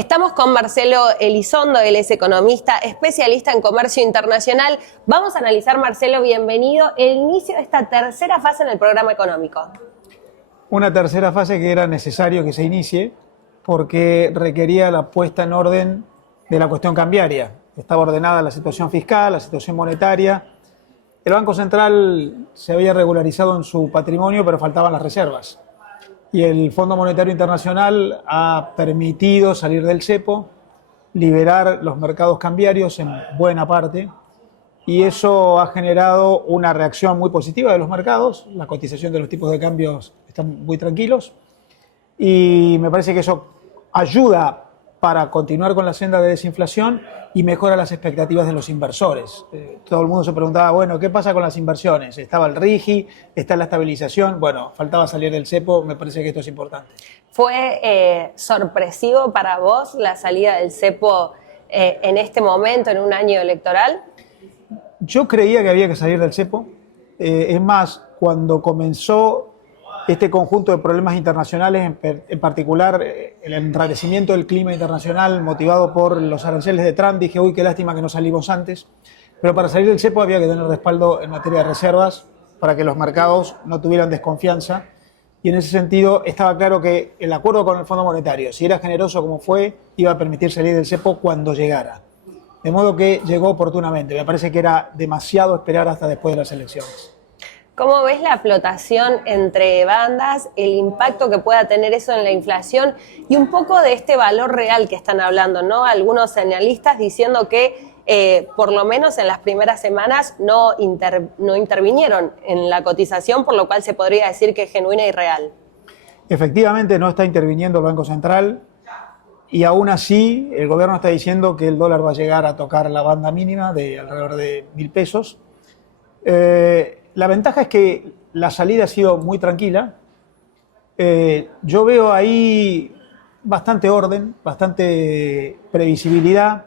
Estamos con Marcelo Elizondo, él es economista, especialista en comercio internacional. Vamos a analizar, Marcelo, bienvenido, el inicio de esta tercera fase en el programa económico. Una tercera fase que era necesario que se inicie porque requería la puesta en orden de la cuestión cambiaria. Estaba ordenada la situación fiscal, la situación monetaria. El Banco Central se había regularizado en su patrimonio, pero faltaban las reservas. Y el Fondo Monetario Internacional ha permitido salir del cepo, liberar los mercados cambiarios en buena parte, y eso ha generado una reacción muy positiva de los mercados. La cotización de los tipos de cambios están muy tranquilos, y me parece que eso ayuda para continuar con la senda de desinflación y mejora las expectativas de los inversores. Todo el mundo se preguntaba, bueno, ¿qué pasa con las inversiones? Estaba el RIGI, está la estabilización, bueno, faltaba salir del cepo, me parece que esto es importante. ¿Fue sorpresivo para vos la salida del cepo en este momento, en un año electoral? Yo creía que había que salir del cepo. Es más, cuando comenzó este conjunto de problemas internacionales, en particular el enrarecimiento del clima internacional motivado por los aranceles de Trump, dije, uy, qué lástima que no salimos antes. Pero para salir del cepo había que tener respaldo en materia de reservas para que los mercados no tuvieran desconfianza. Y en ese sentido estaba claro que el acuerdo con el Fondo Monetario, si era generoso como fue, iba a permitir salir del cepo cuando llegara. De modo que llegó oportunamente. Me parece que era demasiado esperar hasta después de las elecciones. ¿Cómo ves la flotación entre bandas, el impacto que pueda tener eso en la inflación y un poco de este valor real que están hablando, ¿no? Algunos analistas diciendo que por lo menos en las primeras semanas no intervinieron en la cotización, por lo cual se podría decir que es genuina y real. Efectivamente no está interviniendo el Banco Central, y aún así el gobierno está diciendo que el dólar va a llegar a tocar la banda mínima de alrededor de 1.000 pesos. La ventaja es que la salida ha sido muy tranquila. Yo veo ahí bastante orden, bastante previsibilidad.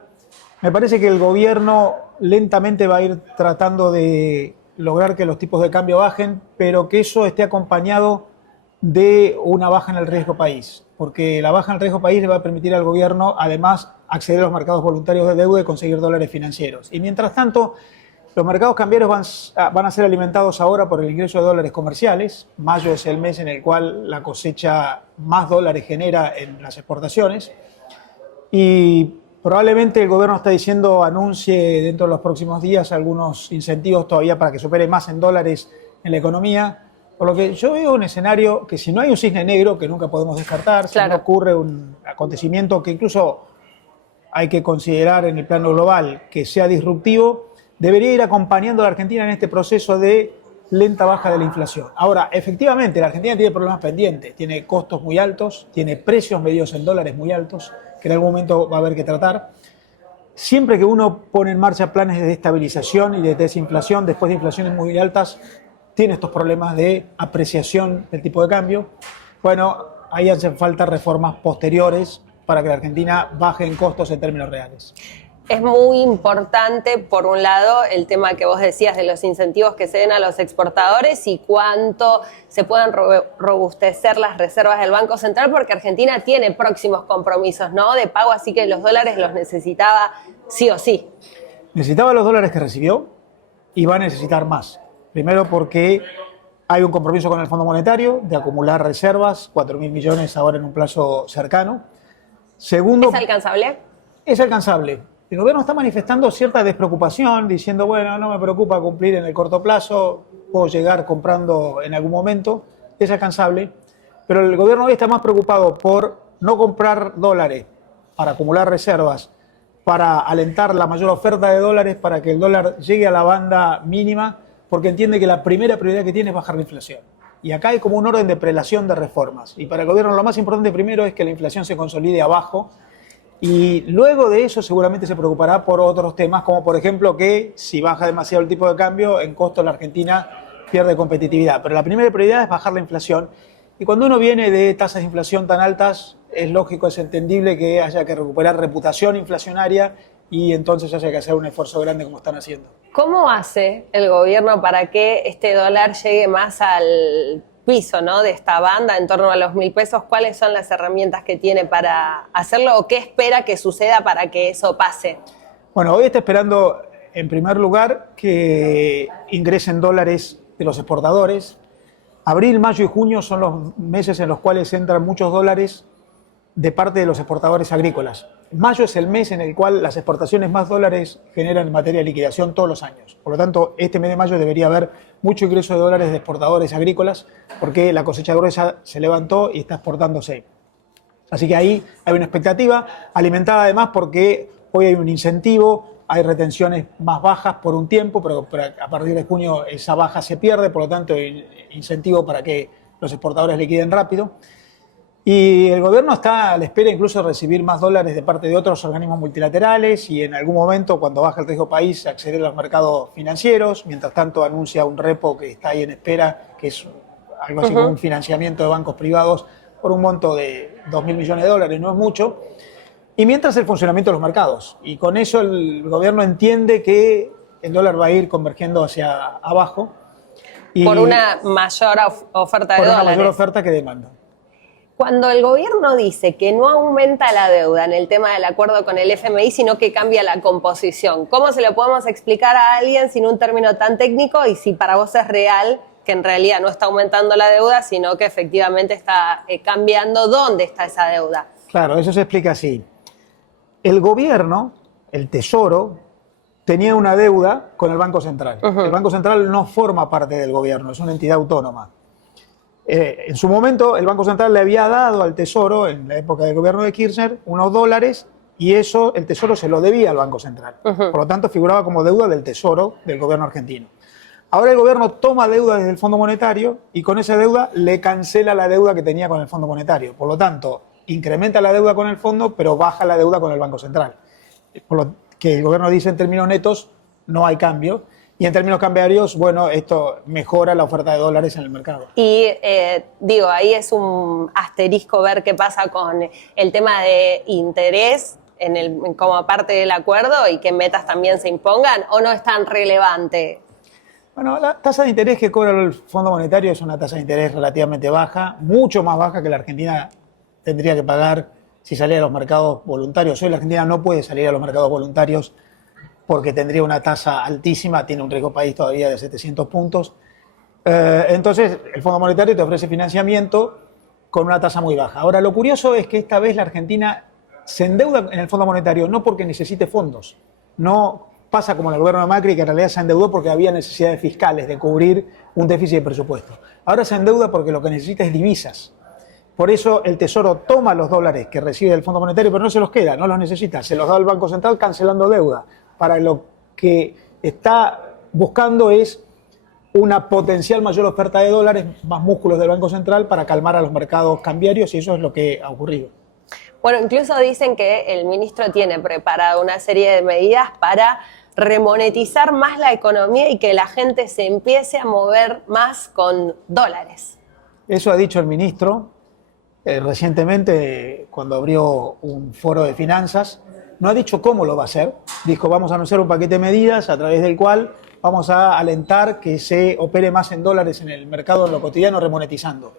Me parece que el gobierno lentamente va a ir tratando de lograr que los tipos de cambio bajen, pero que eso esté acompañado de una baja en el riesgo país, porque la baja en el riesgo país le va a permitir al gobierno además acceder a los mercados voluntarios de deuda y conseguir dólares financieros. Y mientras tanto, los mercados cambiarios van a ser alimentados ahora por el ingreso de dólares comerciales. Mayo es el mes en el cual la cosecha más dólares genera en las exportaciones. Y probablemente el gobierno está diciendo, anuncie dentro de los próximos días algunos incentivos todavía para que se opere más en dólares en la economía. Por lo que yo veo un escenario que, si no hay un cisne negro, que nunca podemos descartar, si no ocurre un acontecimiento que incluso hay que considerar en el plano global que sea disruptivo, debería ir acompañando a la Argentina en este proceso de lenta baja de la inflación. Ahora, efectivamente, la Argentina tiene problemas pendientes, tiene costos muy altos, tiene precios medidos en dólares muy altos, que en algún momento va a haber que tratar. Siempre que uno pone en marcha planes de estabilización y de desinflación, después de inflaciones muy altas, tiene estos problemas de apreciación del tipo de cambio. Bueno, ahí hacen falta reformas posteriores para que la Argentina baje en costos en términos reales. Es muy importante, por un lado, el tema que vos decías de los incentivos que se den a los exportadores y cuánto se puedan robustecer las reservas del Banco Central, porque Argentina tiene próximos compromisos, ¿no?, de pago, así que los dólares los necesitaba sí o sí. Necesitaba los dólares que recibió y va a necesitar más. Primero porque hay un compromiso con el Fondo Monetario de acumular reservas, 4.000 millones ahora en un plazo cercano. Segundo, ¿es alcanzable? Es alcanzable. El gobierno está manifestando cierta despreocupación, diciendo, bueno, no me preocupa cumplir en el corto plazo, puedo llegar comprando en algún momento, es alcanzable, pero el gobierno hoy está más preocupado por no comprar dólares para acumular reservas, para alentar la mayor oferta de dólares, para que el dólar llegue a la banda mínima, porque entiende que la primera prioridad que tiene es bajar la inflación. Y acá hay como un orden de prelación de reformas, y para el gobierno lo más importante primero es que la inflación se consolide abajo. Y luego de eso seguramente se preocupará por otros temas, como por ejemplo que si baja demasiado el tipo de cambio, en costos la Argentina pierde competitividad. Pero la primera prioridad es bajar la inflación. Y cuando uno viene de tasas de inflación tan altas, es lógico, es entendible que haya que recuperar reputación inflacionaria y entonces haya que hacer un esfuerzo grande como están haciendo. ¿Cómo hace el gobierno para que este dólar llegue más al piso, ¿no?, de esta banda en torno a los 1.000 pesos. ¿Cuáles son las herramientas que tiene para hacerlo o qué espera que suceda para que eso pase? Bueno, hoy está esperando, en primer lugar, que ingresen dólares de los exportadores. Abril, mayo y junio son los meses en los cuales entran muchos dólares de parte de los exportadores agrícolas. Mayo es el mes en el cual las exportaciones más dólares generan en materia de liquidación todos los años. Por lo tanto, este mes de mayo debería haber mucho ingreso de dólares de exportadores agrícolas porque la cosecha gruesa se levantó y está exportándose. Así que ahí hay una expectativa alimentada además porque hoy hay un incentivo, hay retenciones más bajas por un tiempo, pero a partir de junio esa baja se pierde, por lo tanto hay incentivo para que los exportadores liquiden rápido. Y el gobierno está a la espera incluso de recibir más dólares de parte de otros organismos multilaterales y en algún momento, cuando baja el riesgo país, acceder a los mercados financieros. Mientras tanto, anuncia un repo que está ahí en espera, que es algo así como un financiamiento de bancos privados por un monto de 2.000 millones de dólares, no es mucho. Y mientras el funcionamiento de los mercados. Y con eso el gobierno entiende que el dólar va a ir convergiendo hacia abajo. Y por una mayor oferta de dólares. Por una mayor oferta que demanda. Cuando el gobierno dice que no aumenta la deuda en el tema del acuerdo con el FMI, sino que cambia la composición, ¿cómo se lo podemos explicar a alguien sin un término tan técnico y si para vos es real que en realidad no está aumentando la deuda, sino que efectivamente está cambiando dónde está esa deuda? Claro, eso se explica así. El gobierno, el Tesoro, tenía una deuda con el Banco Central. El Banco Central no forma parte del gobierno, es una entidad autónoma. En su momento, el Banco Central le había dado al Tesoro, en la época del gobierno de Kirchner, unos dólares y eso el Tesoro se lo debía al Banco Central. Por lo tanto, figuraba como deuda del Tesoro del gobierno argentino. Ahora el gobierno toma deuda desde el Fondo Monetario y con esa deuda le cancela la deuda que tenía con el Fondo Monetario. Por lo tanto, incrementa la deuda con el Fondo, pero baja la deuda con el Banco Central. Por lo que el gobierno dice en términos netos, no hay cambio. Y en términos cambiarios, bueno, esto mejora la oferta de dólares en el mercado. Y digo, ahí es un asterisco ver qué pasa con el tema de interés como parte del acuerdo y que metas también se impongan, ¿o no es tan relevante? Bueno, la tasa de interés que cobra el Fondo Monetario es una tasa de interés relativamente baja, mucho más baja que la Argentina tendría que pagar si saliera a los mercados voluntarios. Hoy la Argentina no puede salir a los mercados voluntarios porque tendría una tasa altísima, tiene un riesgo país todavía de 700 puntos. Entonces, el Fondo Monetario te ofrece financiamiento con una tasa muy baja. Ahora, lo curioso es que esta vez la Argentina se endeuda en el Fondo Monetario no porque necesite fondos, no pasa como en el gobierno de Macri, que en realidad se endeudó porque había necesidades fiscales de cubrir un déficit de presupuesto. Ahora se endeuda porque lo que necesita es divisas. Por eso el Tesoro toma los dólares que recibe del Fondo Monetario, pero no se los queda, no los necesita, se los da al Banco Central cancelando deuda. Para lo que está buscando es una potencial mayor oferta de dólares, más músculos del Banco Central para calmar a los mercados cambiarios y eso es lo que ha ocurrido. Bueno, incluso dicen que el ministro tiene preparada una serie de medidas para remonetizar más la economía y que la gente se empiece a mover más con dólares. Eso ha dicho el ministro recientemente cuando abrió un foro de finanzas. No ha dicho cómo lo va a hacer. Dijo, vamos a anunciar un paquete de medidas a través del cual vamos a alentar que se opere más en dólares en el mercado en lo cotidiano, remonetizando.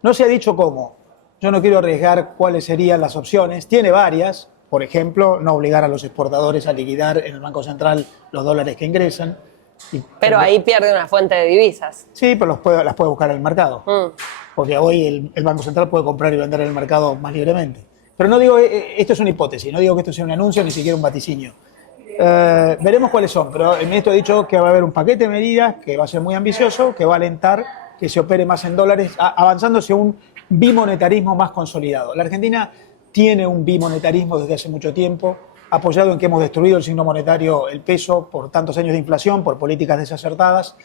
No se ha dicho cómo. Yo no quiero arriesgar cuáles serían las opciones. Tiene varias. Por ejemplo, no obligar a los exportadores a liquidar en el Banco Central los dólares que ingresan. Pero ahí pierde una fuente de divisas. Sí, pero las puede buscar en el mercado. Porque hoy el Banco Central puede comprar y vender en el mercado más libremente. Pero no digo, esto es una hipótesis, no digo que esto sea un anuncio ni siquiera un vaticinio. Veremos cuáles son, pero el ministro ha dicho que va a haber un paquete de medidas que va a ser muy ambicioso, que va a alentar que se opere más en dólares, avanzando hacia un bimonetarismo más consolidado. La Argentina tiene un bimonetarismo desde hace mucho tiempo, apoyado en que hemos destruido el signo monetario, el peso, por tantos años de inflación, por políticas desacertadas.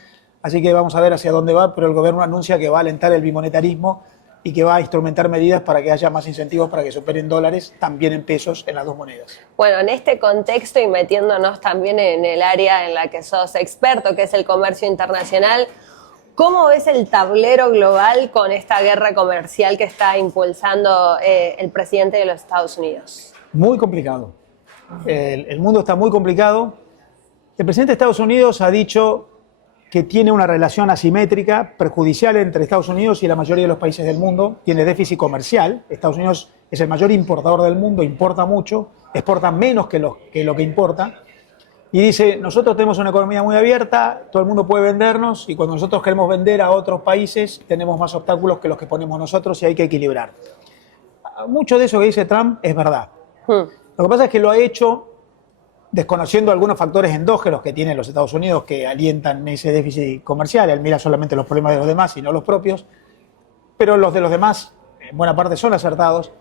Así que vamos a ver hacia dónde va, pero el gobierno anuncia que va a alentar el bimonetarismo y que va a instrumentar medidas para que haya más incentivos para que se operen dólares, también en pesos, en las dos monedas. Bueno, en este contexto y metiéndonos también en el área en la que sos experto, que es el comercio internacional, ¿cómo ves el tablero global con esta guerra comercial que está impulsando el presidente de los Estados Unidos? Muy complicado. El mundo está muy complicado. El presidente de Estados Unidos ha dicho que tiene una relación asimétrica, perjudicial entre Estados Unidos y la mayoría de los países del mundo. Tiene déficit comercial. Estados Unidos es el mayor importador del mundo, importa mucho, exporta menos que lo que importa. Y dice, nosotros tenemos una economía muy abierta, todo el mundo puede vendernos, y cuando nosotros queremos vender a otros países, tenemos más obstáculos que los que ponemos nosotros y hay que equilibrar. Mucho de eso que dice Trump es verdad. Lo que pasa es que lo ha hecho desconociendo algunos factores endógenos que tienen los Estados Unidos que alientan ese déficit comercial. Él mira solamente los problemas de los demás y no los propios, pero los de los demás en buena parte son acertados.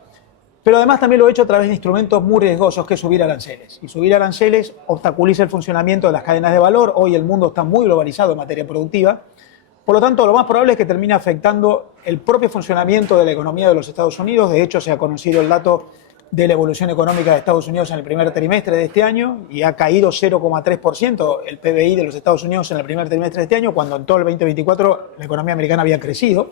Pero además también lo ha hecho a través de instrumentos muy riesgosos, que es subir aranceles. Y subir aranceles obstaculiza el funcionamiento de las cadenas de valor. Hoy el mundo está muy globalizado en materia productiva. Por lo tanto, lo más probable es que termine afectando el propio funcionamiento de la economía de los Estados Unidos. De hecho, se ha conocido el dato de la evolución económica de Estados Unidos en el primer trimestre de este año y ha caído 0,3% el PBI de los Estados Unidos en el primer trimestre de este año, cuando en todo el 2024 la economía americana había crecido.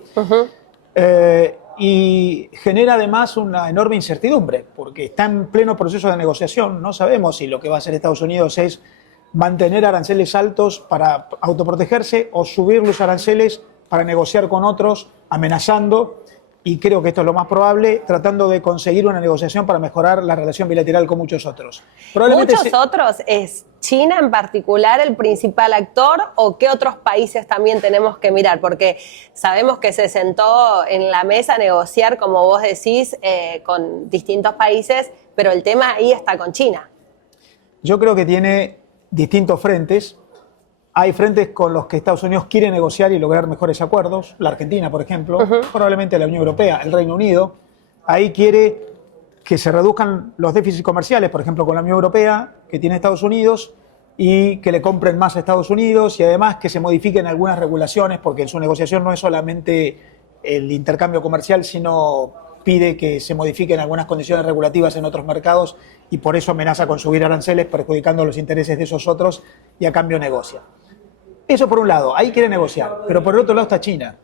Y genera además una enorme incertidumbre, porque está en pleno proceso de negociación. No sabemos si lo que va a hacer Estados Unidos es mantener aranceles altos para autoprotegerse o subir los aranceles para negociar con otros, amenazando, y creo que esto es lo más probable, tratando de conseguir una negociación para mejorar la relación bilateral con muchos otros. ¿Muchos otros? ¿Es China en particular el principal actor o qué otros países también tenemos que mirar? Porque sabemos que se sentó en la mesa a negociar, como vos decís, con distintos países, pero el tema ahí está con China. Yo creo que tiene distintos frentes. Hay frentes con los que Estados Unidos quiere negociar y lograr mejores acuerdos. La Argentina, por ejemplo, probablemente la Unión Europea, el Reino Unido. Ahí quiere que se reduzcan los déficits comerciales, por ejemplo, con la Unión Europea, que tiene Estados Unidos, y que le compren más a Estados Unidos, y además que se modifiquen algunas regulaciones, porque en su negociación no es solamente el intercambio comercial, sino pide que se modifiquen algunas condiciones regulativas en otros mercados, y por eso amenaza con subir aranceles, perjudicando los intereses de esos otros, y a cambio negocia. Eso por un lado, ahí quiere negociar, pero por el otro lado está China.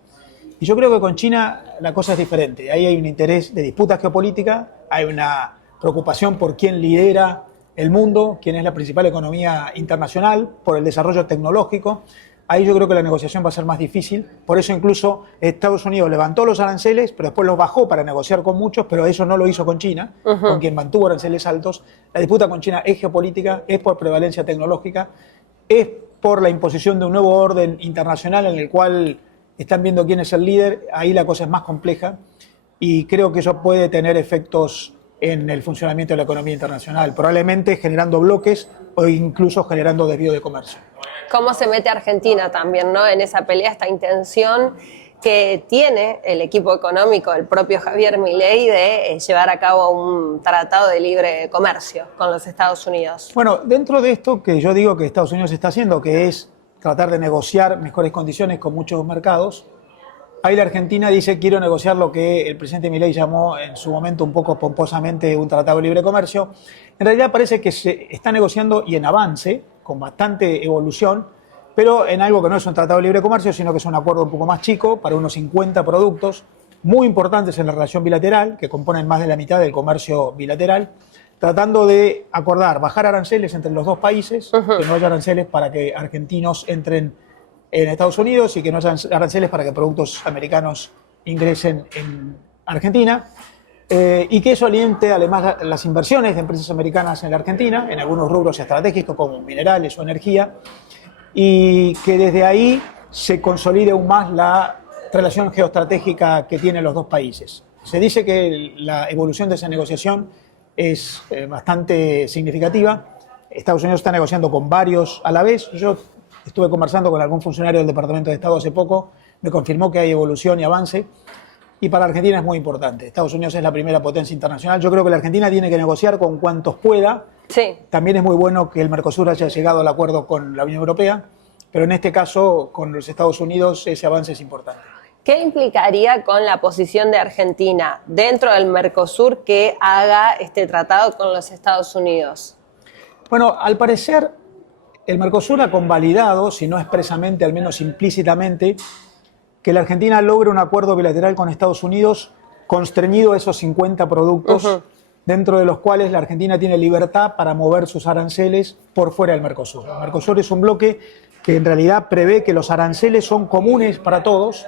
Y yo creo que con China la cosa es diferente. Ahí hay un interés de disputa geopolítica, hay una preocupación por quién lidera el mundo, quién es la principal economía internacional, por el desarrollo tecnológico. Ahí yo creo que la negociación va a ser más difícil. Por eso incluso Estados Unidos levantó los aranceles, pero después los bajó para negociar con muchos, pero eso no lo hizo con China, con quien mantuvo aranceles altos. La disputa con China es geopolítica, es por prevalencia tecnológica, es por la imposición de un nuevo orden internacional en el cual están viendo quién es el líder. Ahí la cosa es más compleja y creo que eso puede tener efectos en el funcionamiento de la economía internacional, probablemente generando bloques o incluso generando desvío de comercio. ¿Cómo se mete Argentina también, ¿no?, en esa pelea, esta intención que tiene el equipo económico, el propio Javier Milei, de llevar a cabo un tratado de libre comercio con los Estados Unidos? Bueno, dentro de esto que yo digo que Estados Unidos está haciendo, que es tratar de negociar mejores condiciones con muchos mercados, ahí la Argentina dice: quiero negociar lo que el presidente Milei llamó en su momento un poco pomposamente un tratado de libre comercio. En realidad parece que se está negociando y en avance, con bastante evolución, pero en algo que no es un tratado de libre comercio, sino que es un acuerdo un poco más chico para unos 50 productos muy importantes en la relación bilateral, que componen más de la mitad del comercio bilateral, tratando de acordar bajar aranceles entre los dos países, que no haya aranceles para que argentinos entren en Estados Unidos y que no haya aranceles para que productos americanos ingresen en Argentina, y que eso aliente además las inversiones de empresas americanas en la Argentina, en algunos rubros estratégicos como minerales o energía, y que desde ahí se consolide aún más la relación geoestratégica que tienen los dos países. Se dice que la evolución de esa negociación es bastante significativa. Estados Unidos está negociando con varios a la vez. Yo estuve conversando con algún funcionario del Departamento de Estado hace poco, me confirmó que hay evolución y avance, y para Argentina es muy importante. Estados Unidos es la primera potencia internacional. Yo creo que la Argentina tiene que negociar con cuantos pueda. Sí. También es muy bueno que el Mercosur haya llegado al acuerdo con la Unión Europea, pero en este caso con los Estados Unidos ese avance es importante. ¿Qué implicaría con la posición de Argentina dentro del Mercosur que haga este tratado con los Estados Unidos? Bueno, al parecer el Mercosur ha convalidado, si no expresamente, al menos implícitamente, que la Argentina logre un acuerdo bilateral con Estados Unidos constreñido a esos 50 productos, dentro de los cuales la Argentina tiene libertad para mover sus aranceles por fuera del Mercosur. El Mercosur es un bloque que en realidad prevé que los aranceles son comunes para todos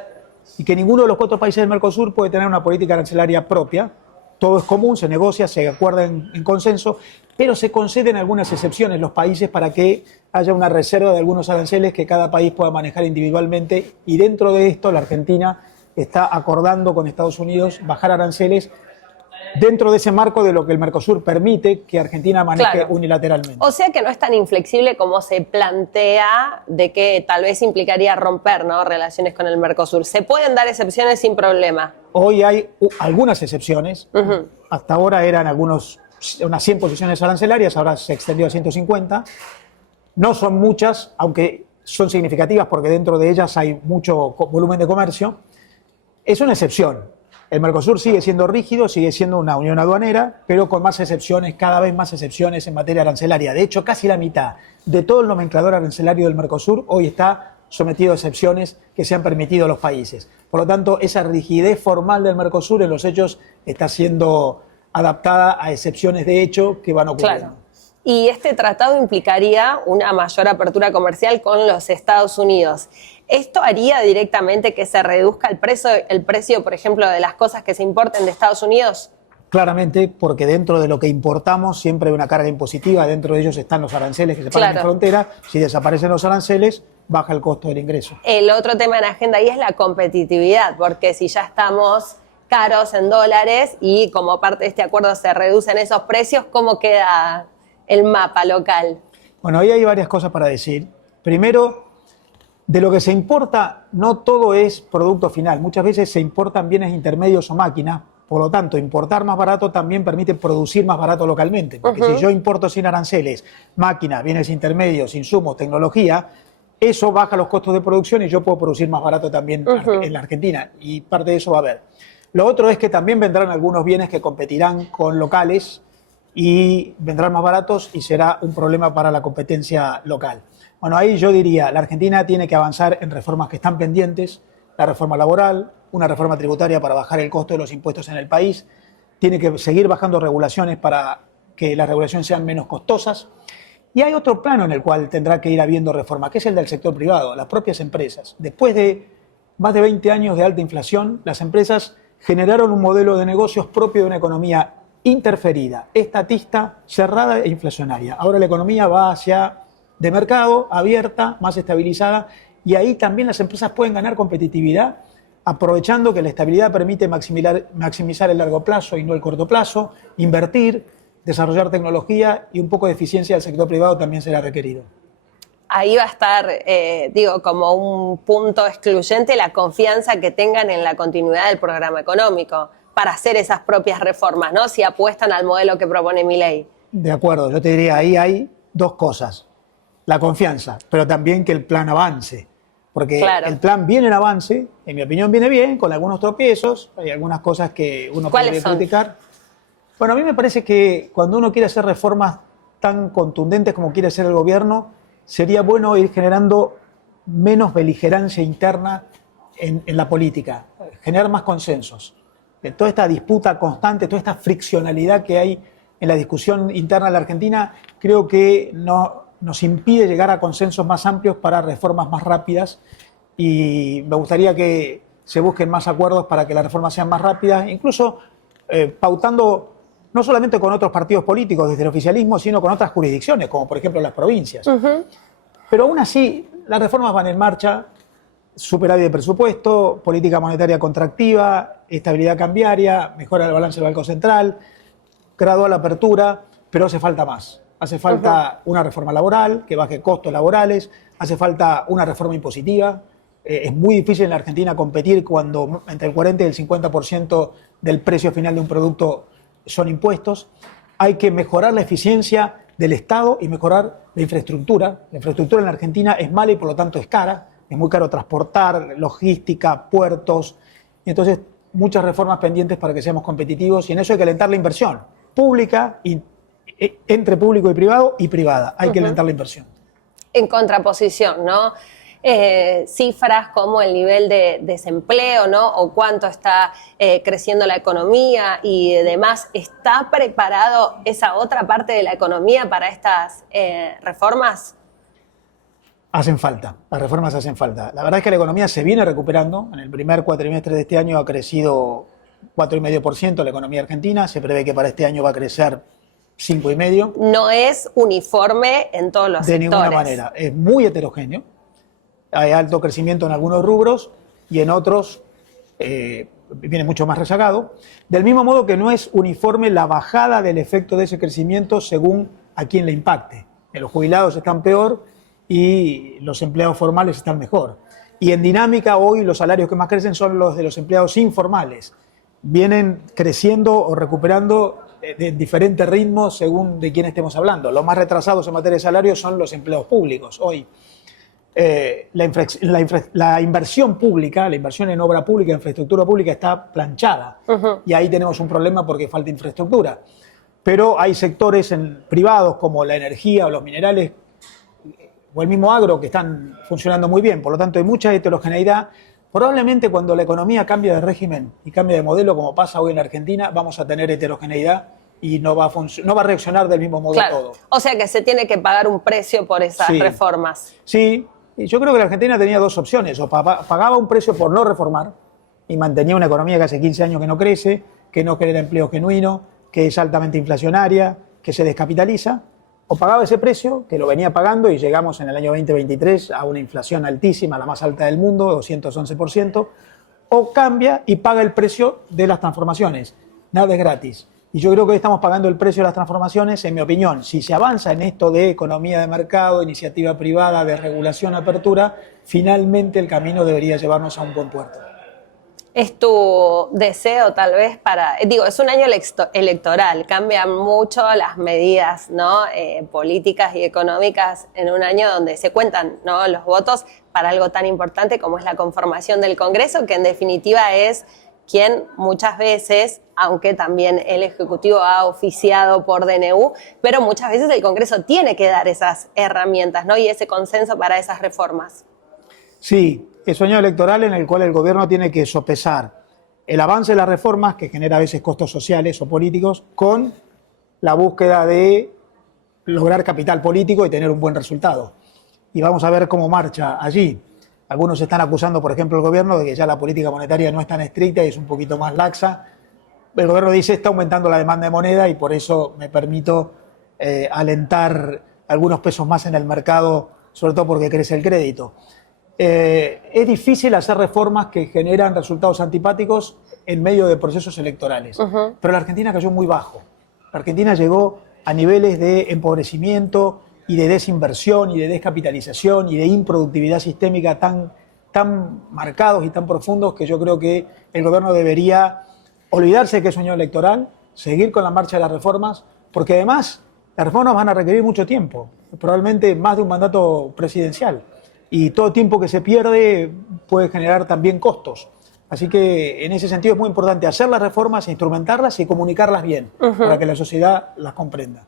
y que ninguno de los 4 países del Mercosur puede tener una política arancelaria propia. Todo es común, se negocia, se acuerda en consenso, pero se conceden algunas excepciones los países para que haya una reserva de algunos aranceles que cada país pueda manejar individualmente, y dentro de esto la Argentina está acordando con Estados Unidos bajar aranceles dentro de ese marco de lo que el Mercosur permite que Argentina maneje unilateralmente. O sea que no es tan inflexible como se plantea, de que tal vez implicaría romper, ¿no?, relaciones con el Mercosur. Se pueden dar excepciones sin problema. Hoy hay algunas excepciones. Hasta ahora eran unas 100 posiciones arancelarias, ahora se extendió a 150. No son muchas, aunque son significativas porque dentro de ellas hay mucho volumen de comercio. Es una excepción. El Mercosur sigue siendo rígido, sigue siendo una unión aduanera, pero con más excepciones, cada vez más excepciones en materia arancelaria. De hecho, casi la mitad de todo el nomenclador arancelario del Mercosur hoy está sometido a excepciones que se han permitido a los países. Por lo tanto, esa rigidez formal del Mercosur en los hechos está siendo adaptada a excepciones de hecho que van ocurriendo. Claro. Y este tratado implicaría una mayor apertura comercial con los Estados Unidos. ¿Esto haría directamente que se reduzca el precio, por ejemplo, de las cosas que se importen de Estados Unidos? Claramente, porque dentro de lo que importamos siempre hay una carga impositiva, dentro de ellos están los aranceles que se pagan en frontera. Si desaparecen los aranceles, baja el costo del ingreso. El otro tema en agenda ahí es la competitividad, porque si ya estamos caros en dólares y como parte de este acuerdo se reducen esos precios, ¿cómo queda el mapa local? Bueno, ahí hay varias cosas para decir. Primero, de lo que se importa, no todo es producto final. Muchas veces se importan bienes intermedios o máquinas. Por lo tanto, importar más barato también permite producir más barato localmente. Porque si yo importo sin aranceles, máquinas, bienes intermedios, insumos, tecnología, eso baja los costos de producción y yo puedo producir más barato también en la Argentina. Y parte de eso va a haber. Lo otro es que también vendrán algunos bienes que competirán con locales y vendrán más baratos y será un problema para la competencia local. Bueno, ahí yo diría, la Argentina tiene que avanzar en reformas que están pendientes, la reforma laboral, una reforma tributaria para bajar el costo de los impuestos en el país, tiene que seguir bajando regulaciones para que las regulaciones sean menos costosas. Y hay otro plano en el cual tendrá que ir habiendo reforma, que es el del sector privado, las propias empresas. Después de más de 20 años de alta inflación, las empresas generaron un modelo de negocios propio de una economía interferida, estatista, cerrada e inflacionaria. Ahora la economía va hacia de mercado, abierta, más estabilizada, y ahí también las empresas pueden ganar competitividad, aprovechando que la estabilidad permite maximizar el largo plazo y no el corto plazo, invertir, desarrollar tecnología, y un poco de eficiencia del sector privado también será requerido. Ahí va a estar, como un punto excluyente la confianza que tengan en la continuidad del programa económico para hacer esas propias reformas, ¿no? Si apuestan al modelo que propone Milei. De acuerdo, yo te diría, ahí hay dos cosas. La confianza, pero también que el plan avance. Porque el plan viene en avance, en mi opinión viene bien, con algunos tropiezos, hay algunas cosas que uno puede criticar. Bueno, a mí me parece que cuando uno quiere hacer reformas tan contundentes como quiere hacer el gobierno, sería bueno ir generando menos beligerancia interna en la política, generar más consensos. De toda esta disputa constante, toda esta friccionalidad que hay en la discusión interna de la Argentina, creo que nos impide llegar a consensos más amplios para reformas más rápidas, y me gustaría que se busquen más acuerdos para que las reformas sean más rápidas, incluso pautando no solamente con otros partidos políticos desde el oficialismo, sino con otras jurisdicciones, como por ejemplo las provincias. Pero aún así, las reformas van en marcha: superávit de presupuesto, política monetaria contractiva, estabilidad cambiaria, mejora del balance del Banco Central, gradual apertura, pero hace falta más. Hace falta una reforma laboral que baje costos laborales, hace falta una reforma impositiva. Es muy difícil en la Argentina competir cuando entre el 40 y el 50% del precio final de un producto son impuestos. Hay que mejorar la eficiencia del Estado y mejorar la infraestructura. La infraestructura en la Argentina es mala y por lo tanto es cara. Es muy caro transportar, logística, puertos. Y entonces muchas reformas pendientes para que seamos competitivos, y en eso hay que alentar la inversión pública y entre público y privada. Hay que alentar la inversión. En contraposición, ¿no? Cifras como el nivel de desempleo, ¿no? O cuánto está creciendo la economía y demás. ¿Está preparado esa otra parte de la economía para estas reformas? hacen falta, las reformas hacen falta. La verdad es que la economía se viene recuperando. En el primer cuatrimestre de este año ha crecido 4,5% la economía argentina. Se prevé que para este año va a crecer 5,5%. No es uniforme en todos los sectores. De ninguna manera. Es muy heterogéneo. Hay alto crecimiento en algunos rubros y en otros viene mucho más rezagado. Del mismo modo que no es uniforme la bajada del efecto de ese crecimiento según a quién le impacte. Los jubilados están peor y los empleados formales están mejor. Y en dinámica hoy los salarios que más crecen son los de los empleados informales. Vienen creciendo o recuperando de diferentes ritmos según de quién estemos hablando. Los más retrasados en materia de salarios son los empleados públicos. Hoy la inversión pública, la inversión en obra pública, infraestructura pública está planchada. Y ahí tenemos un problema porque falta infraestructura. Pero hay sectores privados como la energía o los minerales o el mismo agro que están funcionando muy bien. Por lo tanto, hay mucha heterogeneidad. Probablemente cuando la economía cambia de régimen y cambia de modelo, como pasa hoy en Argentina, vamos a tener heterogeneidad y no va a reaccionar del mismo modo todo. O sea que se tiene que pagar un precio por esas reformas. Sí, y yo creo que la Argentina tenía dos opciones. O pagaba un precio por no reformar y mantenía una economía que hace 15 años que no crece, que no genera empleo genuino, que es altamente inflacionaria, que se descapitaliza, o pagaba ese precio, que lo venía pagando y llegamos en el año 2023 a una inflación altísima, la más alta del mundo, 211%, o cambia y paga el precio de las transformaciones. Nada es gratis. Y yo creo que hoy estamos pagando el precio de las transformaciones, en mi opinión. Si se avanza en esto de economía de mercado, iniciativa privada, de regulación, apertura, finalmente el camino debería llevarnos a un buen puerto. ¿Es tu deseo tal vez es un año electoral, cambian mucho las medidas, ¿no? Políticas y económicas en un año donde se cuentan, ¿no?, los votos para algo tan importante como es la conformación del Congreso, que en definitiva es quien muchas veces, aunque también el Ejecutivo ha oficiado por DNU, pero muchas veces el Congreso tiene que dar esas herramientas, ¿no?, y ese consenso para esas reformas. Sí, es un año electoral en el cual el gobierno tiene que sopesar el avance de las reformas, que genera a veces costos sociales o políticos, con la búsqueda de lograr capital político y tener un buen resultado. Y vamos a ver cómo marcha allí. Algunos están acusando, por ejemplo, al gobierno de que ya la política monetaria no es tan estricta y es un poquito más laxa. El gobierno dice está aumentando la demanda de moneda y por eso me permito alentar algunos pesos más en el mercado, sobre todo porque crece el crédito. Es difícil hacer reformas que generan resultados antipáticos en medio de procesos electorales. Pero la Argentina cayó muy bajo. La Argentina llegó a niveles de empobrecimiento y de desinversión y de descapitalización y de improductividad sistémica tan marcados y tan profundos que yo creo que el gobierno debería olvidarse de que es un año electoral, seguir con la marcha de las reformas, porque además las reformas van a requerir mucho tiempo, probablemente más de un mandato presidencial. Y todo tiempo que se pierde puede generar también costos. Así que en ese sentido es muy importante hacer las reformas, instrumentarlas y comunicarlas bien para que la sociedad las comprenda.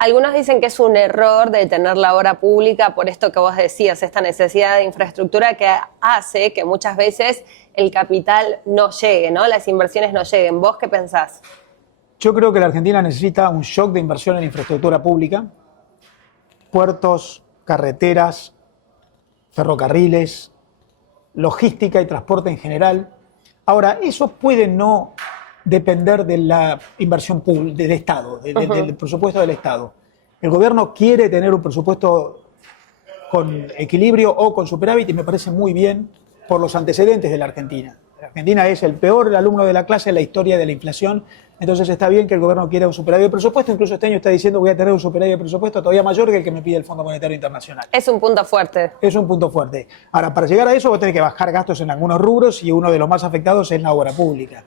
Algunos dicen que es un error de tener la obra pública por esto que vos decías, esta necesidad de infraestructura que hace que muchas veces el capital no llegue, ¿no? Las inversiones no lleguen. ¿Vos qué pensás? Yo creo que la Argentina necesita un shock de inversión en infraestructura pública, puertos, carreteras, ferrocarriles, logística y transporte en general. Ahora, eso puede no depender de la inversión del Estado, del presupuesto del Estado. El gobierno quiere tener un presupuesto con equilibrio o con superávit y me parece muy bien por los antecedentes de la Argentina. La Argentina es el peor alumno de la clase en la historia de la inflación, entonces está bien que el gobierno quiera un superávit de presupuesto, incluso este año está diciendo voy a tener un superávit de presupuesto todavía mayor que el que me pide el Fondo Monetario Internacional. Es un punto fuerte. Es un punto fuerte. Ahora, para llegar a eso vos tenés que bajar gastos en algunos rubros y uno de los más afectados es la obra pública.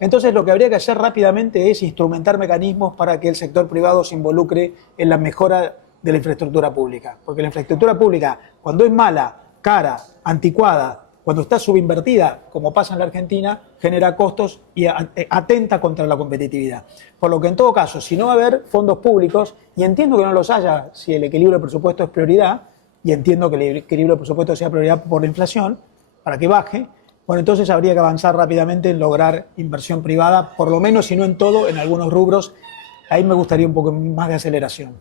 Entonces lo que habría que hacer rápidamente es instrumentar mecanismos para que el sector privado se involucre en la mejora de la infraestructura pública. Porque la infraestructura pública, cuando es mala, cara, anticuada, cuando está subinvertida, como pasa en la Argentina, genera costos y atenta contra la competitividad. Por lo que en todo caso, si no va a haber fondos públicos, y entiendo que no los haya si el equilibrio de presupuesto es prioridad, y entiendo que el equilibrio de presupuesto sea prioridad por la inflación, para que baje, bueno, entonces habría que avanzar rápidamente en lograr inversión privada, por lo menos, si no en todo, en algunos rubros. Ahí me gustaría un poco más de aceleración.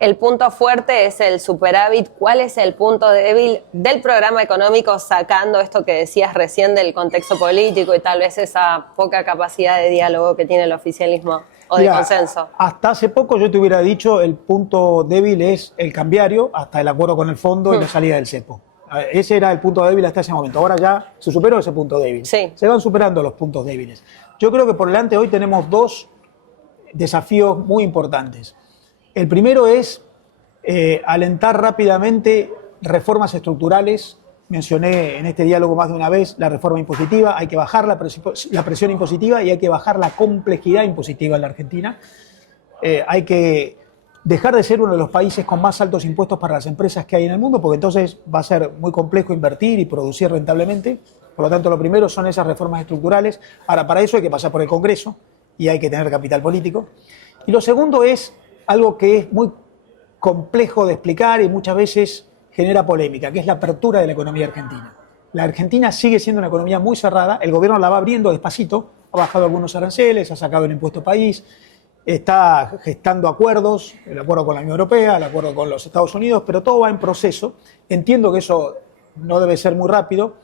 el punto fuerte es el superávit. ¿Cuál es el punto débil del programa económico, sacando esto que decías recién del contexto político y tal vez esa poca capacidad de diálogo que tiene el oficialismo o de consenso? Hasta hace poco yo te hubiera dicho el punto débil es el cambiario, hasta el acuerdo con el fondo y la salida del cepo. Ese era el punto débil hasta ese momento. Ahora ya se superó ese punto débil. Sí. Se van superando los puntos débiles. Yo creo que por delante hoy tenemos dos desafíos muy importantes. El primero es alentar rápidamente reformas estructurales. Mencioné en este diálogo más de una vez la reforma impositiva. Hay que bajar la presión impositiva y hay que bajar la complejidad impositiva en la Argentina. Hay que dejar de ser uno de los países con más altos impuestos para las empresas que hay en el mundo, porque entonces va a ser muy complejo invertir y producir rentablemente. Por lo tanto, lo primero son esas reformas estructurales. Ahora, para eso hay que pasar por el Congreso y hay que tener capital político. Y lo segundo es algo que es muy complejo de explicar y muchas veces genera polémica, que es la apertura de la economía argentina. La Argentina sigue siendo una economía muy cerrada, el gobierno la va abriendo despacito, ha bajado algunos aranceles, ha sacado el impuesto país, está gestando acuerdos, el acuerdo con la Unión Europea, el acuerdo con los Estados Unidos, pero todo va en proceso. Entiendo que eso no debe ser muy rápido,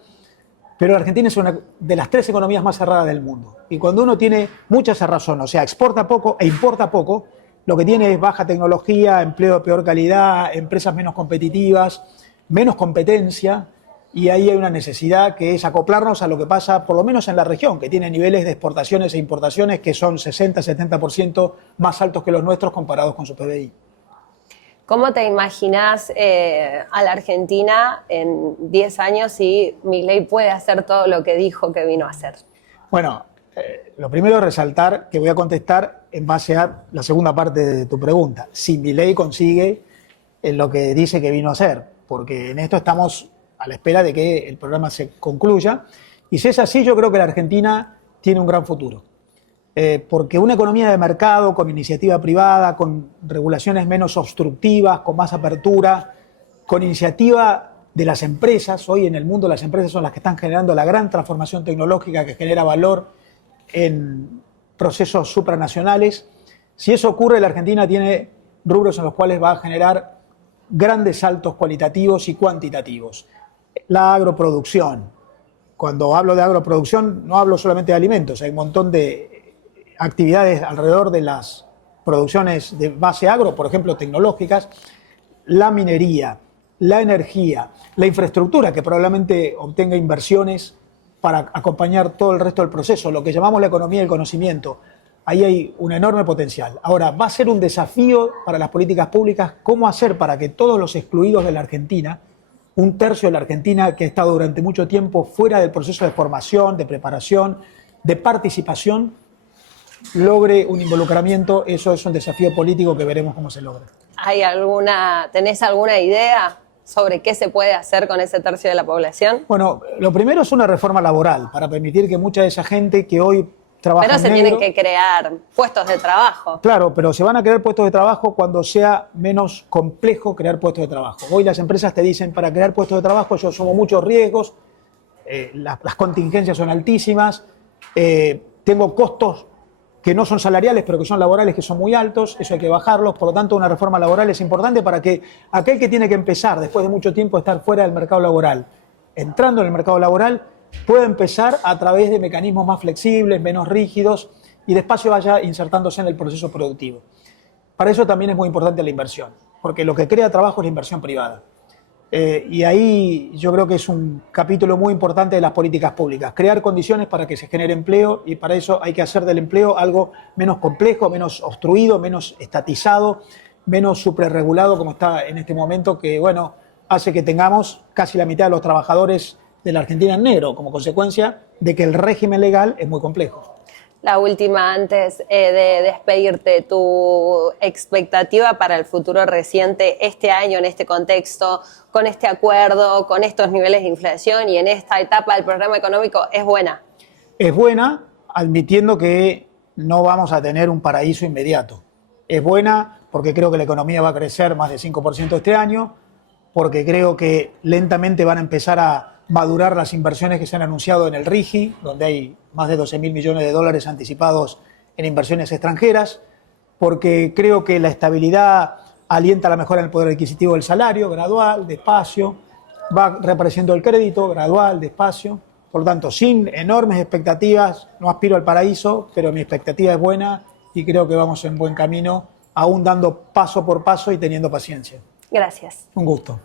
pero la Argentina es una de las 3 economías más cerradas del mundo. Y cuando uno tiene mucha cerrazón, o sea, exporta poco e importa poco, lo que tiene es baja tecnología, empleo de peor calidad, empresas menos competitivas, menos competencia, y ahí hay una necesidad que es acoplarnos a lo que pasa, por lo menos en la región, que tiene niveles de exportaciones e importaciones que son 60-70% más altos que los nuestros comparados con su PBI. ¿Cómo te imaginás a la Argentina en 10 años si Milei puede hacer todo lo que dijo que vino a hacer? Bueno, lo primero es resaltar que voy a contestar en base a la segunda parte de tu pregunta. Si Milei consigue lo que dice que vino a hacer, porque en esto estamos a la espera de que el programa se concluya. Y si es así, yo creo que la Argentina tiene un gran futuro. Porque una economía de mercado, con iniciativa privada, con regulaciones menos obstructivas, con más apertura, con iniciativa de las empresas, hoy en el mundo las empresas son las que están generando la gran transformación tecnológica que genera valor en procesos supranacionales. Si eso ocurre, la Argentina tiene rubros en los cuales va a generar grandes saltos cualitativos y cuantitativos. La agroproducción. Cuando hablo de agroproducción no hablo solamente de alimentos, hay un montón de actividades alrededor de las producciones de base agro, por ejemplo tecnológicas, la minería, la energía, la infraestructura que probablemente obtenga inversiones para acompañar todo el resto del proceso, lo que llamamos la economía del conocimiento. Ahí hay un enorme potencial. Ahora, va a ser un desafío para las políticas públicas cómo hacer para que todos los excluidos de la Argentina, un tercio de la Argentina que ha estado durante mucho tiempo fuera del proceso de formación, de preparación, de participación, logre un involucramiento. Eso es un desafío político que veremos cómo se logra. ¿Tenés alguna idea sobre qué se puede hacer con ese tercio de la población? Bueno, lo primero es una reforma laboral para permitir que mucha de esa gente que hoy trabaja Pero se tienen que crear puestos de trabajo. Claro, pero se van a crear puestos de trabajo cuando sea menos complejo crear puestos de trabajo. Hoy las empresas te dicen, para crear puestos de trabajo yo asumo muchos riesgos, las contingencias son altísimas, tengo costos que no son salariales, pero que son laborales, que son muy altos, eso hay que bajarlos. Por lo tanto, una reforma laboral es importante para que aquel que tiene que empezar, después de mucho tiempo, estar fuera del mercado laboral, entrando en el mercado laboral, pueda empezar a través de mecanismos más flexibles, menos rígidos, y despacio vaya insertándose en el proceso productivo. Para eso también es muy importante la inversión, porque lo que crea trabajo es la inversión privada. Y ahí yo creo que es un capítulo muy importante de las políticas públicas, crear condiciones para que se genere empleo, y para eso hay que hacer del empleo algo menos complejo, menos obstruido, menos estatizado, menos suprarregulado como está en este momento, que bueno, hace que tengamos casi la mitad de los trabajadores de la Argentina en negro, como consecuencia de que el régimen legal es muy complejo. La última, antes de despedirte, tu expectativa para el futuro reciente este año, en este contexto, con este acuerdo, con estos niveles de inflación y en esta etapa del programa económico, ¿es buena? Es buena, admitiendo que no vamos a tener un paraíso inmediato. Es buena porque creo que la economía va a crecer más de 5% este año, porque creo que lentamente van a empezar a madurar las inversiones que se han anunciado en el RIGI, donde hay más de 12.000 millones de dólares anticipados en inversiones extranjeras, porque creo que la estabilidad alienta la mejora en el poder adquisitivo del salario, gradual, despacio, va reapareciendo el crédito, gradual, despacio. Por lo tanto, sin enormes expectativas, no aspiro al paraíso, pero mi expectativa es buena y creo que vamos en buen camino, aún dando paso por paso y teniendo paciencia. Gracias. Un gusto.